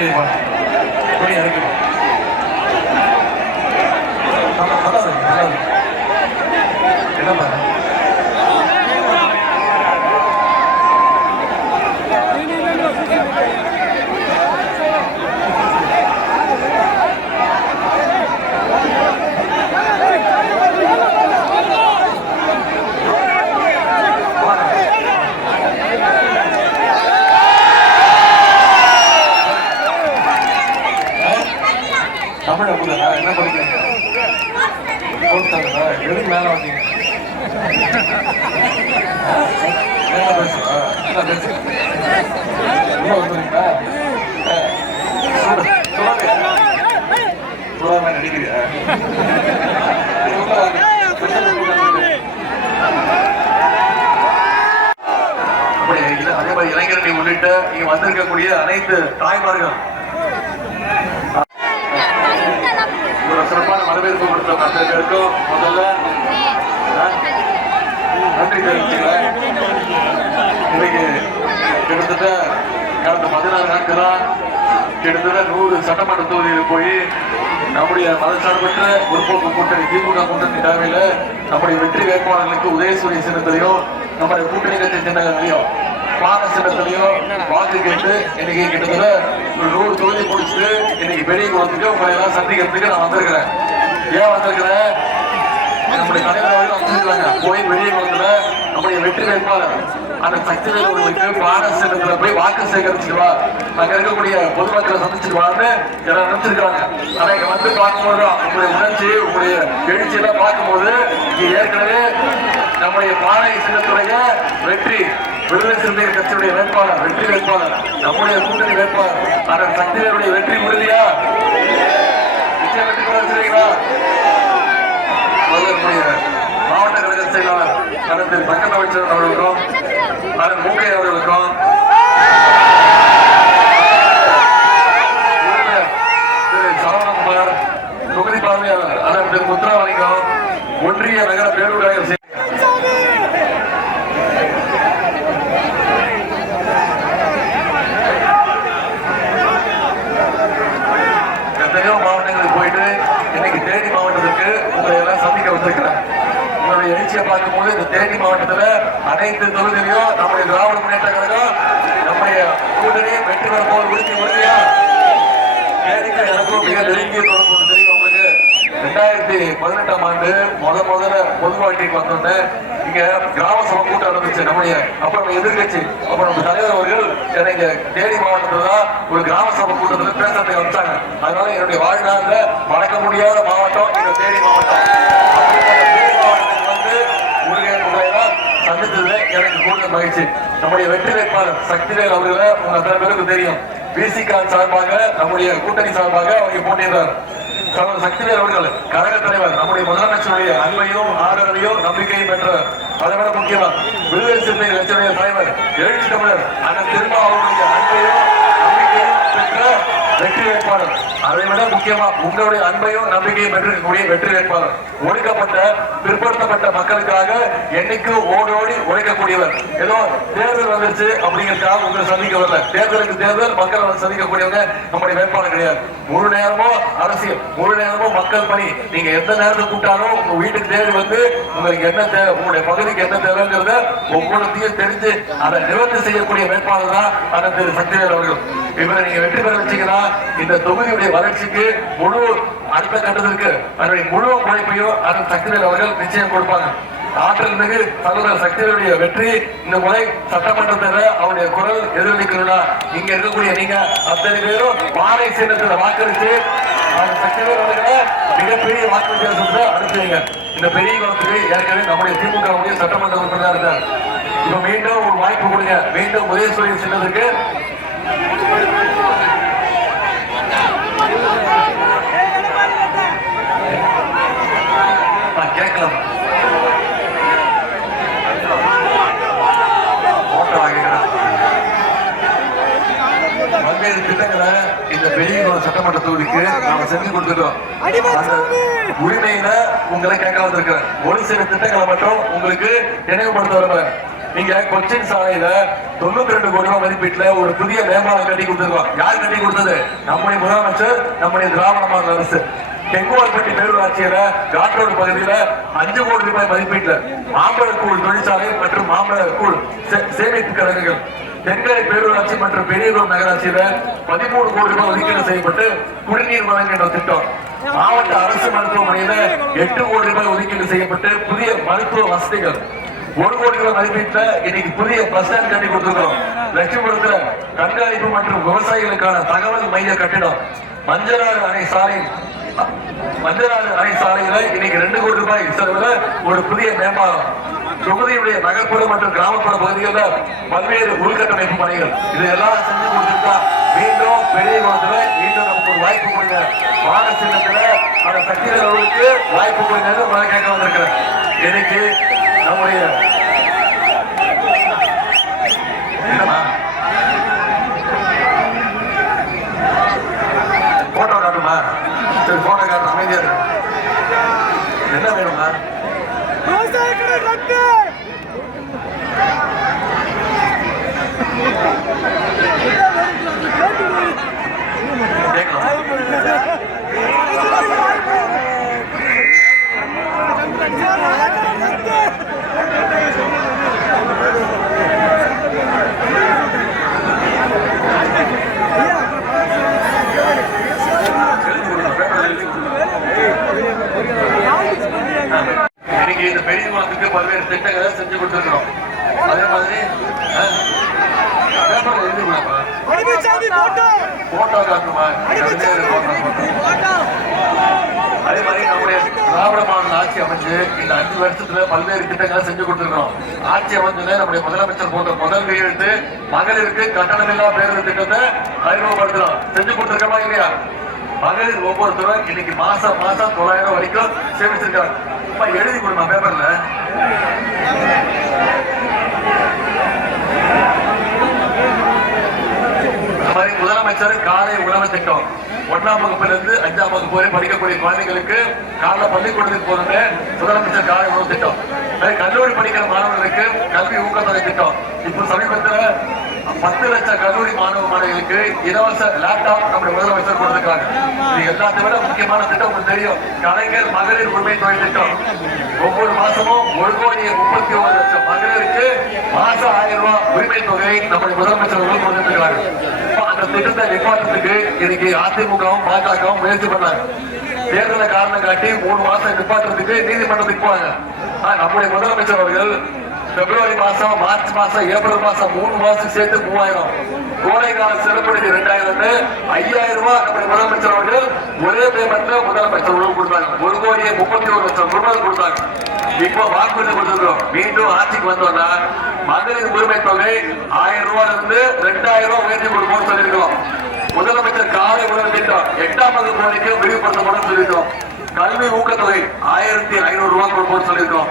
இறக்கிடுமா கொடி இறக்கிடும் நல்லது என்ன பாரு தமிழ் அப்படின்னா என்ன படிக்கிறீங்க எதுக்கு மேல வந்தீங்க மேல பேசுவா என்ன பேசு உள்ள வந்துறீங்களா சுடாம நடிக்கிறியா அதே மாதிரி இளைஞர்கள் உள்ளிட்ட இங்க வந்திருக்கக்கூடிய அனைத்து தாய்மார்கள் சிறப்பான வரவேற்பு கொடுத்த அத்தனை பேருக்கும் முதல்ல நன்றி தெரிவிச்சுக்கிறேன். இன்னைக்கு கிட்டத்தட்ட கடந்த 16 நாட்களா கிட்டத்தட்ட 100 சட்டமன்ற தொகுதியில் போய் நம்முடைய மதச்சார்பற்ற முற்போக்கு கூட்டணி திமுக கூட்டணி தலைமையில நம்முடைய வெற்றி வேட்பாளர்களுக்கு உதயசூரிய சின்னத்திலையும் நம்முடைய கூட்டணி கட்சி சின்னங்களையும் பான சின்னத்திலையும் வாக்கு கேட்டு இன்னைக்கு கிட்டத்தட்ட 100 தொகுதி முடிச்சுட்டு இன்னைக்கு வெளியே கொடுத்துட்டு உங்களை எல்லாம் சந்திக்கிறதுக்கு நான் வந்திருக்கிறேன். ஏன் வந்திருக்கிறேன்? நம்முடைய தலைவர் அவர்கள் வந்திருக்கிறாங்க. போய் வெளியே கொடுத்துல நம்முடைய வெற்றி வேட்பாளர் அந்த சக்தி வேலுக்கு பான சின்னத்துல போய் வாக்கு சேகரிச்சுடுவா, அங்க இருக்கக்கூடிய பொதுமக்களை சந்திச்சிருவான்னு எல்லாம் நினைச்சிருக்காங்க. ஆனா இங்க வந்து பார்க்கும்போது உங்களுடைய உணர்ச்சி உங்களுடைய எழுச்சி எல்லாம் பார்க்கும்போது இங்க ஏற்கனவே நம்முடைய பானை சின்னத்துடைய வெற்றி விடுதலை சிறுத்தைகள் கட்சியுடைய வேட்பாளர் வெற்றி வேட்பாளர் நம்முடைய கூட்டணி வேட்பாளர் அந்த சக்திவேலுடைய வெற்றி உறுதியா நிச்சயம் வெற்றி பெற வச்சிருக்கீங்களா? மாவட்ட கழக செயலாளர் அதன் பக்கத்து அமைச்சர் அவர்களுக்கும் அதன் மூக்கை அவர்களுக்கும் திரு சரவணகுமார் தொகுதி பார்வையாளர் அதன் திரு முத்துராமலிங்கம் ஒன்றிய நகர பேரூராயர் மாவட்டங்களுக்கு போயிட்டு இன்னைக்கு தேனி மாவட்டத்துக்கு உங்களை எல்லாம் சந்திக்க வந்திருக்கிறேன். உங்களுடைய எழுச்சியை பார்க்கும்போது இந்த தேனி மாவட்டத்துல அனைத்து தொகுதியிலையும் நம்முடைய திராவிட முன்னேற்ற கழகம் நம்முடைய கூட்டணி வெற்றி பெற போது உறுதியா தேனிக்கு எனக்கும் மிக நெருங்கிய தொடர்பு தெரியும். உங்களுக்கு 2018ஆம் ஆண்டு முதல்ல பொது வாழ்க்கைக்கு வந்தோன்னே இங்க கிராம சபை கூட்டம் நடந்துச்சு நம்முடைய அப்புறம் எதிர்கட்சி அப்புறம் நம்ம தலைவர் அவர்கள் எனக்கு தேனி மாவட்டத்துல தான் ஒரு கிராம சபை கூட்டத்துல பேசுறதுக்கு வந்தாங்க. அதனால என்னுடைய வாழ்நாள்ல மறக்க முடியாத மாவட்டம் இந்த தேனி மாவட்டம். தேனி மாவட்டத்துக்கு வந்து உங்களை சந்தித்தது எனக்கு கூடுதல் மகிழ்ச்சி. நம்முடைய வெற்றி வேட்பாளர் சக்திவேல் அவர்களை உங்க அத்தனை பேருக்கு தெரியும். பிசிக சார்பாக நம்முடைய கூட்டணி சார்பாக அவங்க போட்டியிடுறார். சக்திவேல் அவர்கள் கழக தலைவர் நம்முடைய முதலமைச்சருடைய அன்பையும் ஆதரவையும் நம்பிக்கையும் பெற்றவர். அதை விட முக்கியமா விடுதலை சிறுத்தைகள் கட்சியுடைய தலைவர் எழுச்சி தமிழர் அண்ணன் திருமா அவருடைய அன்பையும் நம்பிக்கையும் பெற்ற வெற்றி வேட்பாளர். அதை விட முக்கியமா உங்களுடைய அன்பையும் நம்பிக்கையும் பெற்றிருக்கக்கூடிய வெற்றி வேட்பாளர். ஒடுக்கப்பட்ட பிற்படுத்தப்பட்ட மக்களுக்காக என்னைக்கு ஓடோடி உழைக்கக்கூடியவர். ஏதோ தேர்தல் வந்துருச்சு அப்படிங்கிறதுக்காக உங்களை சந்திக்க வரல. தேர்தலுக்கு தேர்தல் மக்கள் சந்திக்கக்கூடியவங்க நம்முடைய வேட்பாளர் கிடையாது. முழு நேரமும் அரசியல், முழு நேரமும் மக்கள் பணி. நீங்க எந்த நேரத்தில் கூட்டாலும் உங்க வீட்டுக்கு தேடி வந்து உங்களுக்கு என்ன தேவை, உங்களுடைய பகுதிக்கு என்ன தேவைங்கிறத ஒவ்வொருத்தையும் தெரிஞ்சு அதை நிவர்த்தி செய்யக்கூடிய வேட்பாளர் தான் அந்த திரு சக்திவேல் அவர்கள். இவரை நீங்க வெற்றி பெற வச்சீங்கன்னா இந்த தொகுதியுடைய வளர்ச்சிக்கு முழு அடுத்த கட்டத்திற்கு அதனுடைய முழு உழைப்பையும் அந்த சக்திவேல் அவர்கள் நிச்சயம் கொடுப்பாங்க. ஆற்றல் மிகு சகோதரர் சக்திவேலுடைய வெற்றி இந்த முறை சட்டமன்றத்தில் அவருடைய குரல் எதிரொலிக்கணும்னா இங்க இருக்கக்கூடிய நீங்க அத்தனை பேரும் பாறை சின்னத்தில் வாக்களித்து அந்த சக்திவேல் அவர்களை மிகப்பெரிய வாக்கு வித்தியாசத்தை அனுப்புவீங்க. இந்த பெரிய குளத்துக்கு ஏற்கனவே நம்முடைய திமுக சட்டமன்ற உறுப்பினராக இருக்கார். இப்ப மீண்டும் ஒரு வாய்ப்பு கொடுங்க. மீண்டும் உதயசூரிய சின்னத்துக்கு கேட்கலாம். பல்வேறு திட்டங்களை இந்த பெரியகுளம் சட்டமன்ற தொகுதிக்கு நாம செஞ்சு கொடுத்துட்டோம். அந்த உரிமையில உங்களை கேட்க வந்திருக்கிறேன். ஒரு சில திட்டங்களை மட்டும் உங்களுக்கு நினைவுபடுத்த வருவேன். நீங்க கொச்சின் சாலையில 92 கோடி ரூபாய் மதிப்பீட்டுல ஒரு புதிய மேம்பாலம் கட்டி கொடுத்துருக்கோம். யார் கட்டி கொடுத்தது? நம்முடைய முதலமைச்சர், நம்முடைய திராவிட மாடல் அரசு. செங்கோல்பட்டி பேரூராட்சியில காற்றோடு பகுதியில 5 கோடி ரூபாய் மதிப்பீட்டுல மாம்பழக்கூழ் தொழிற்சாலை மற்றும் மாம்பழக்கூழ் சேமிப்பு கிடங்குகள். தென்கரை பேரூராட்சி மற்றும் பெரியகுளம் நகராட்சியில 13 கோடி ரூபாய் ஒதுக்கீடு செய்யப்பட்டு குடிநீர் வழங்குகின்ற திட்டம். மாவட்ட அரசு மருத்துவமனையில 8 கோடி ரூபாய் ஒதுக்கீடு செய்யப்பட்டு புதிய மருத்துவ வசதிகள். 1 கோடி ரூபாய் மதிப்பீட்டுல இன்னைக்கு புதிய பஸ் ஸ்டாண்ட் கட்டி கொடுத்திருக்கிறோம். லட்சுமிபுரத்துல கண்காணிப்பு மற்றும் விவசாயிகளுக்கான தகவல் மைய கட்டிடம். மஞ்சளாறு அணை சாலையில இன்னைக்கு 2 கோடி ரூபாய் செலவுல ஒரு புதிய மேம்பாலம். தொகுதியுடைய நகர்ப்புற மற்றும் கிராமப்புற பகுதிகளில் பல்வேறு உள்கட்டமைப்பு பணிகள் இதெல்லாம் செஞ்சு கொடுத்துட்டா மீண்டும் பெரிய குளத்துல மீண்டும் நமக்கு ஒரு வாய்ப்பு கொடுங்க. வார சின்னத்துல அந்த சக்திகள் அவர்களுக்கு வாய்ப்பு கொடுங்க கேட்க வந்திருக்கிறேன். இன்னைக்கு நம்முடைய போட்டோ காட்டுமா? சரி போட்டோ காட்டு, அமைதியா இருக்கு. என்ன வேணுமா? இன்னைக்கு இந்த பெரிய குளத்துக்கு பல்வேறு திட்டங்களை செஞ்சு கொடுத்துருக்கிறோம். அதே மாதிரி பேப்பர்ல எழுதிக்கலாமா? போட்டோ காட்டுமா? அதே மாதிரி நம்முடைய திராவிட மாடல் ஆட்சி அமைஞ்சு இந்த 5 வருஷத்துல பல்வேறு திட்டங்களை செஞ்சு கொடுத்துருக்கோம். ஆட்சி அமைஞ்சதுல நம்முடைய முதலமைச்சர் போட்ட முதல் கையெழுத்து மகளிருக்கு கட்டணமில்லா பேருந்து திட்டத்தை அறிமுகப்படுத்துறோம். செஞ்சு கொடுத்துருக்கோமா இல்லையா? மகளிர் ஒவ்வொருத்தரும் இன்னைக்கு மாசம் 900 வரைக்கும் சேமிச்சிருக்காங்க. எழுதி கொடுமா பேப்பர்ல. முதலமைச்சர் காலை உணவு திட்டம் 1ஆம் வகுப்புல இருந்து 5ஆம் வகுப்பு வரை படிக்கக்கூடிய குழந்தைகளுக்கு காலைல பள்ளிக்கூடத்துக்கு போறது முதலமைச்சர் காலை உணவு திட்டம். கல்லூரி படிக்கிற மாணவர்களுக்கு கல்வி ஊக்கத்தொகை திட்டம். இப்போ சமீபத்தில் 10 லட்சம் கல்லூரி மாணவ மாணவிகளுக்கு இலவச லேப்டாப் நம்முடைய முதலமைச்சர் கொடுத்திருக்காங்க. இது எல்லாத்தை விட முக்கியமான திட்டம் உங்களுக்கு தெரியும், கலைஞர் மகளிர் உரிமை தொகை திட்டம். ஒவ்வொரு மாசமும் 1,31 லட்சம் மகளிருக்கு மாசம் 1000 ரூபாய் உரிமை தொகை நம்முடைய முதலமைச்சர் கொடுத்திருக்கிறாங்க. அந்த திட்டத்தை நிப்பாட்டத்துக்கு இன்னைக்கு அதிமுகவும் பாஜகவும் முயற்சி பண்ணாங்க. தேர்தலை காரணம் காட்டி 3 மாசம் நிப்பாட்டத்துக்கு நீதிமன்றத்துக்கு போவாங்க. நம்முடைய முதலமைச்சர் அவர்கள் பிப்ரவரி மாசம், மார்ச் மாசம், ஏப்ரல் மாசம் 3 மாசம் சேர்த்து 3000, கோடை கால சிறப்பு 2000, 5000 ரூபாய் நம்முடைய முதலமைச்சர் அவர்கள் ஒரே பேமெண்ட்ல முதலமைச்சர் கொடுத்தாங்க. 1,31 லட்சம் ரூபாய் கொடுத்தாங்க. இப்போ வாக்குறுதி கொடுத்திருக்கிறோம். மீண்டும் ஆட்சிக்கு வந்தோம்னா மகளிர் உரிமை தொகை 1000 ரூபாயில இருந்து 2000 ரூபாய் உயர்த்தி கொடுப்போம் சொல்லியிருக்கிறோம். முதலமைச்சர் காலை உணவு திட்டம் 8ஆம் வகுப்பு வரைக்கும் விரிவுபடுத்தப்படும் சொல்லியிருக்கிறோம். கல்வி ஊக்கத்தொகை 1500 ரூபாய் கொடுப்போம் சொல்லியிருக்கிறோம்.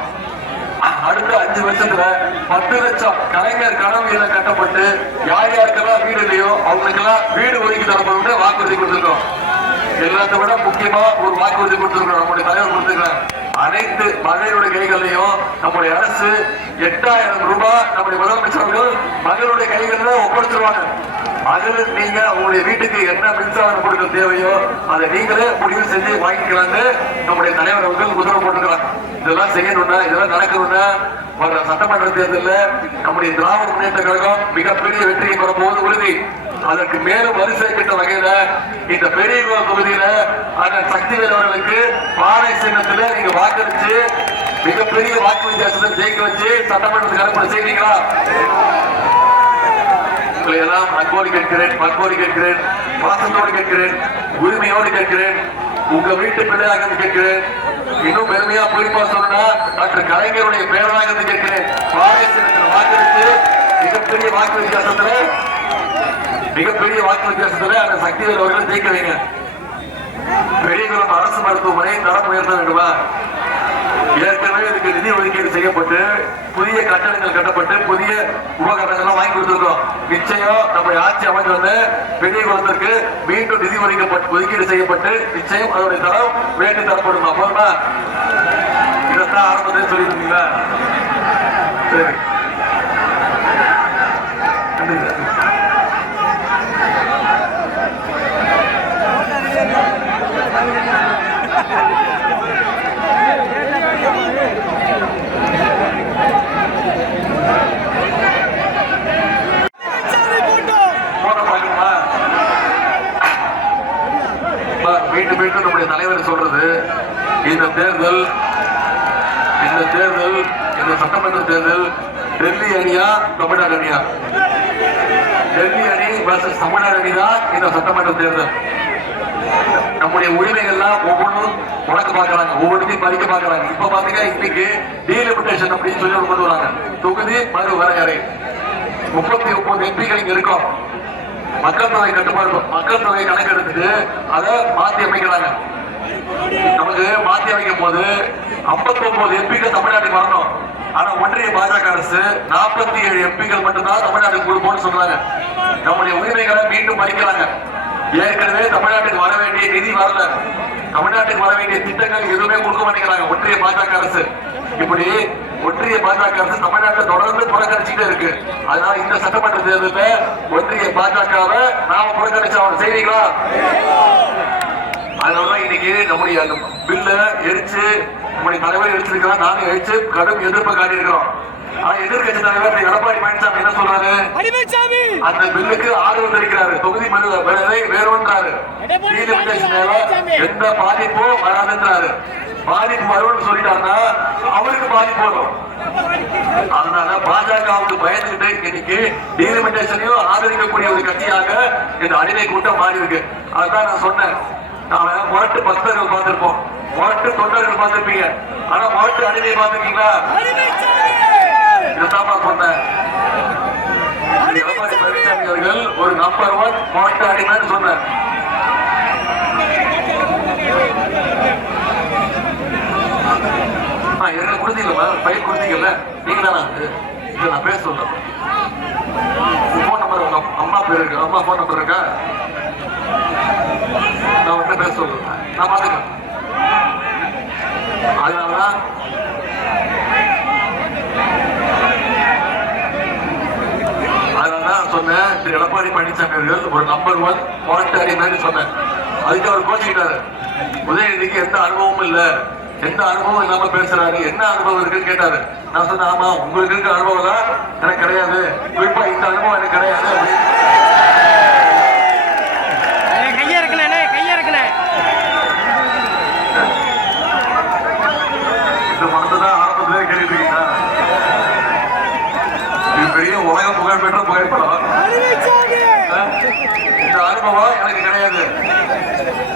அடுத்த 5 வருஷத்துல 10 லட்சம் கலைஞர் கனவு இல்லம் கட்டப்பட்டு யார் யாருக்கெல்லாம் வீடு இல்லையோ அவங்களுக்கெல்லாம் வீடு ஒதுக்கி தரப்படும் வாக்குறுதி கொடுத்திருக்கோம். எல்லாத்த விட முக்கியமா ஒரு வாக்குறுதி கொடுத்திருக்கிறோம். நம்முடைய தலைவர் கொடுத்திருக்கிறார். அனைத்து மகளிருடைய கைகளையும் நம்முடைய அரசு 8000 ரூபாய் நம்முடைய முதலமைச்சர்கள் மகளிருடைய கைகளில் ஒப்படைச்சிருவாங்க. மகளிர் நீங்க உங்களுடைய வீட்டுக்கு என்ன மின்சாரம் கொடுக்க தேவையோ அதை நீங்களே முடிவு செஞ்சு வாங்கிக்கலான்னு நம்முடைய தலைவர் அவர்கள் உத்தரவு போட்டுக்கிறாங்க. இதெல்லாம் செய்யணும்னா, இதெல்லாம் நடக்கணும்னா வர சட்டமன்ற தேர்தலில் நம்முடைய திராவிட முன்னேற்ற கழகம் மிகப்பெரிய வெற்றியை பெறும்போது உறுதி. அதற்கு மேலும் வரிசை கிட்ட வகையில இந்த பெரிய தொகுதியில அண்ணன் சக்திவேல் அவர்களுக்கு பானை சின்னத்துல நீங்க வாக்களிச்சு மிகப்பெரிய வாக்கு வித்தியாசத்தை ஜெயிக்க வச்சு சட்டமன்றத்துக்கு அனுப்பி செய்வீங்களா? உங்களை எல்லாம் அன்போடு கேட்கிறேன், பண்போடு கேட்கிறேன், பாசத்தோடு கேட்கிறேன், உரிமையோடு கேட்கிறேன், உங்க வீட்டு பிள்ளையாக கேட்கிறேன். இன்னும் பெருமையா குறிப்பா சொன்னா டாக்டர் கலைஞருடைய பேரனாக கேட்கிறேன். பானை சின்னத்தில் வாக்களிச்சு மிகப்பெரிய வாக்கு வித்தியாசத்துல அந்த சக்திவேல் அவர்கள் ஜெயிக்க வைங்க. பெரியகுளம் அரசு மருத்துவமனை தரம் உயர்த்த வேண்டுமா? ஏற்கனவே இதுக்கு நிதி ஒதுக்கீடு செய்யப்பட்டு புதிய கட்டடங்கள் கட்டப்பட்டு புதிய உபகரணங்கள் வாங்கி கொடுத்திருக்கோம். நிச்சயம் நம்முடைய ஆட்சி அமைந்து வந்து பெரியகுளத்திற்கு மீண்டும் நிதி ஒதுக்கீடு செய்யப்பட்டு நிச்சயம் அதனுடைய தரம் உயர்த்தி தரப்படுமா? போதுமா? இதைத்தான் ஆரம்பத்தில் சொல்லியிருந்தீங்களா? சரி, மீண்டும் நம்முடைய தலைவர் சொல்றது, இந்த தேர்தல் இந்த சட்டமன்ற தேர்தல் டெல்லி அணியா தமிழ்நாடு அணியா? டெல்லி அணி வர்சஸ் தமிழ்நாடு அணி தான் இந்த சட்டமன்ற தேர்தல். நம்முடைய உரிமைகள்லாம் ஒவ்வொன்றும் முடக்க பாக்குறாங்க, ஒவ்வொன்றையும் பறிக்க பாக்குறாங்க. இப்ப பாத்தீங்கன்னா இன்னைக்கு டீலிமிட்டேஷன் அப்படின்னு சொல்லி கொண்டு வராங்க. தொகுதி மறு வரையறை 39 எம்பிகள் இங்க இருக்கும். மக்கள் தொகை கட்டுப்பாடு, மக்கள் தொகை கணக்கெடுத்துட்டு அதை மாத்தி அமைக்கிறாங்க. நமக்கு மாத்தி அமைக்கும் போது 59 எம்பிகள் தமிழ்நாட்டுக்கு வரணும். ஆனா ஒன்றிய பாஜக அரசு 47 எம்பிகள் மட்டும்தான் தமிழ்நாட்டுக்கு கொடுப்போம்னு சொல்றாங்க. நம்முடைய உரிமைகளை மீண்டும் பறிக்கிறாங்க. ஏற்கனவே தமிழ்நாட்டுக்கு வர வேண்டிய நிதி வரல, தமிழ்நாட்டுக்கு வர வேண்டிய திட்டங்கள் எதுவுமே கொடுக்க மாட்டேங்கிறாங்க ஒன்றிய பாஜக அரசு. இப்படி ஒன்றிய பாஜக அரசு தமிழ்நாட்டை தொடர்ந்து புறக்கணிச்சுட்டே இருக்கு. அதனால இந்த சட்டமன்ற தேர்தலில் ஒன்றிய பாஜகவை நாம புறக்கணிச்சு அவங்க செய்வீங்களா? அதனாலதான் இன்னைக்கு நம்முடைய அந்த பில்ல எரிச்சு நம்முடைய தலைவர் எரிச்சிருக்கிறோம், நானும் எரிச்சு கடும் எதிர்ப்பு காட்டியிருக்கிறோம். ஆனா எதிர்கட்சி தலைவர் எடப்பாடி பழனிசாமி என்ன சொல்றாரு? அந்த பில்லுக்கு ஆதரவு தெரிவிக்கிறாரு. தொகுதி மறுவரை வேறொன்றாரு. எந்த பாதிப்பும் வராதுன்றாரு. பாதிப்பு வரும்னு சொல்லிட்டாருன்னா அவருக்கு பாதிப்பு வரும். அதனால பாஜகவுக்கு பயந்துகிட்டு இன்னைக்கு டீலிமிட்டேஷனையும் ஆதரிக்கக்கூடிய ஒரு கட்சியாக இந்த அடிமை கூட்டம் மாறி இருக்கு. அதான் நான் சொன்னேன், நாம முரட்டு பக்தர்கள் பார்த்திருப்போம், முரட்டு தொண்டர்கள் பார்த்திருப்பீங்க, ஆனா முரட்டு அடிமை பார்த்திருக்கீங்களா? இதான் சொன்னேன். எடப்பாடி பழனிசாமி அவர்கள் ஒரு நம்பர் 1 முரட்டு அடிமைன்னு சொன்னார். என்ன கொடுத்தீங்களா? பயிர் கொடுத்தீங்கல்ல, நீங்க தானே நான் பேச சொல்றேன். போன் நம்பர் உங்க அம்மா பேர் இருக்கு, அம்மா போன் நம்பர் இருக்கா? நான் வந்து பேச சொல்றேன், நான் பாத்துக்கிறேன். அதனாலதான் சொன்னேன், திரு எடப்பாடி பழனிசாமி அவர்கள் ஒரு நம்பர் 1 முரட்டு அடிமைன்னு சொன்னேன். அதுக்கு அவர் கோச்சிக்கிட்டாரு. உதயநிதிக்கு எந்த அனுபவமும் இல்ல, எந்த அனுபவம் இல்லாம பேசுறாரு, என்ன அனுபவம் இருக்குன்னு கேட்டாரு. நான் சொன்னேன், ஆமா உங்களுக்கு இருக்க அனுபவம் தான் எனக்கு கிடையாது, குறிப்பா இந்த அனுபவம் எனக்கு கிடையாது. இந்த மனதுதான் ஆரம்பத்திலே கேள்விப்பட்டீங்களா? இது பெரிய உலக புகழ்பெற்ற புகைப்படம். இந்த அனுபவம் எனக்கு கிடையாது.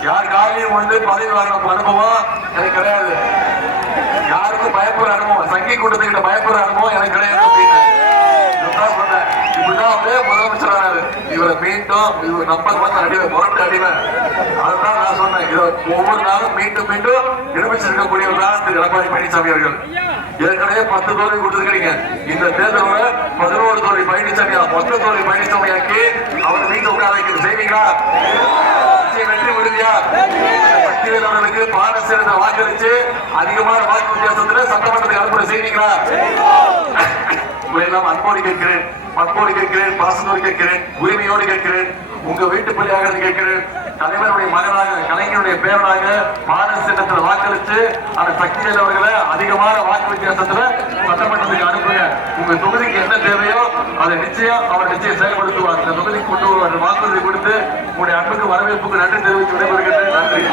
யார் காலையும் வந்து பதவி வாங்கின அனுபவம் எனக்கு கிடையாது. யாருக்கும் பயப்படுற அனுபவம், சங்கி கூட்டத்துக்கிட்ட பயப்படுற அனுபவம் எனக்கு கிடையாது அப்படின்னு சொன்னேன். இப்படிதான் வந்து முதலமைச்சர் ஆனாரு. இவரை மீண்டும் இவர் நம்பர் 1 அடிமை, முரட்டு அடிமை. அதுதான் நான் சொன்னேன். இதை ஒவ்வொரு நாளும் மீண்டும் மீண்டும் நிரூபிச்சிருக்கக்கூடியவர் தான் திரு எடப்பாடி பழனிசாமி அவர்கள். ஏற்கனவே 10 தோல்வி கொடுத்துருக்கீங்க. இந்த தேர்தலோட 11 தோல்வி பழனிசாமி, மொத்த தோல்வி பழனிசாமி ஆக்கி அவர் நீங்க உட்கார வைக்கிறது செய்வீங்களா? வெற்றி உறுதியா? பட்டியல் அவர்களுக்கு பாரசியத்தை வாக்களிச்சு அதிகமான வாக்கு வித்தியாசத்துல சட்டமன்றத்தை அனுப்பி செய்வீங்களா? உங்களெல்லாம் அன்போடு கேட்கிறேன், பண்போடு கேட்கிறேன், பாசத்தோடு கேட்கிறேன், உரிமையோடு கேட்கிறேன், உங்க வீட்டு பிள்ளையாக கேட்கிறேன். தலைவருடைய மகனாக, கலைஞருடைய பேரனாக பாரசியத்தில் வாக்களிச்சு அந்த சக்தி அவர்களை அதிகமான வாக்கு வித்தியாசத்துல சட்டமன்றத்துக்கு அனுப்புங்க. உங்க தொகுதிக்கு என்ன தேவையோ அதை நிச்சயம் அவர் நிச்சயம் செயல்படுத்துவார். இந்த தொகுதிக்கு கொண்டு வருவார். வாக்குறுதி கொடுத்து உங்களுடைய அன்புக்கு வரவேற்புக்கு நன்றி தெரிவித்து விடைபெறுகிறேன். நன்றி.